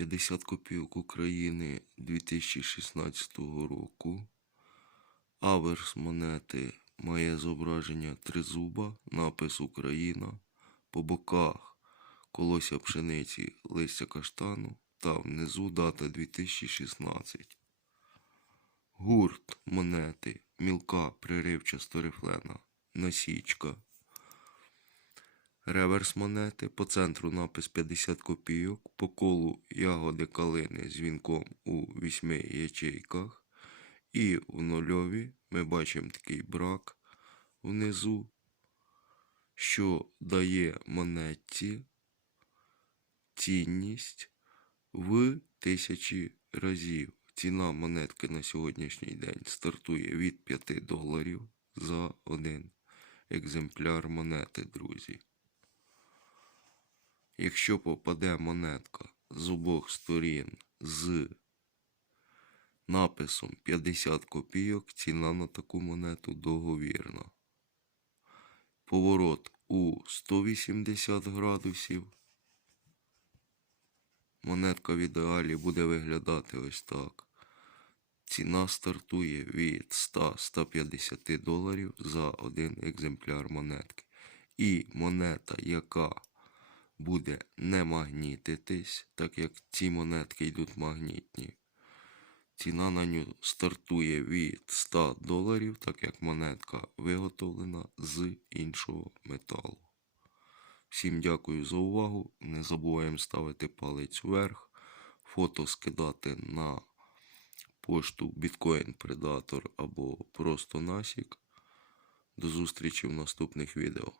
50 копійок України 2016 року. Аверс монети має зображення тризуба, напис Україна. По боках колося пшениці, листя каштану та внизу дата 2016. Гурт монети, мілка приривчаста рифлена, насічка. Реверс монети, по центру напис 50 копійок, по колу ягоди калини з вінком у вісьми ячейках. І в нульові ми бачимо такий брак внизу, що дає монетці цінність в тисячі разів. Ціна монетки на сьогоднішній день стартує від 5 доларів за один екземпляр монети, друзі. Якщо попаде монетка з обох сторін з написом 50 копійок, ціна на таку монету договірна. Поворот у 180 градусів. Монетка в ідеалі буде виглядати ось так. Ціна стартує від 100-150 доларів за один екземпляр монетки. І монета, яка буде не магнітитись, так як ці монетки йдуть магнітні. Ціна на нього стартує від 100 доларів, так як монетка виготовлена з іншого металу. Всім дякую за увагу. Не забуваємо ставити палець вверх, фото скидати на пошту Bitcoin Predator або просто Насік. До зустрічі в наступних відео.